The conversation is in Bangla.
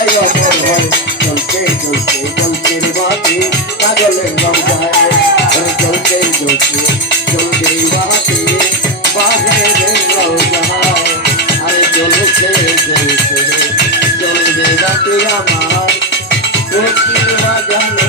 যায় অমর হয় চলতে চলতে চলতের বাতি পাগলের রং যায় চলতে চলতে চলতে বাতি পাগলের রং যায় আরে চলছে চলছে চলবে বাতি আমার প্রতি বাজানো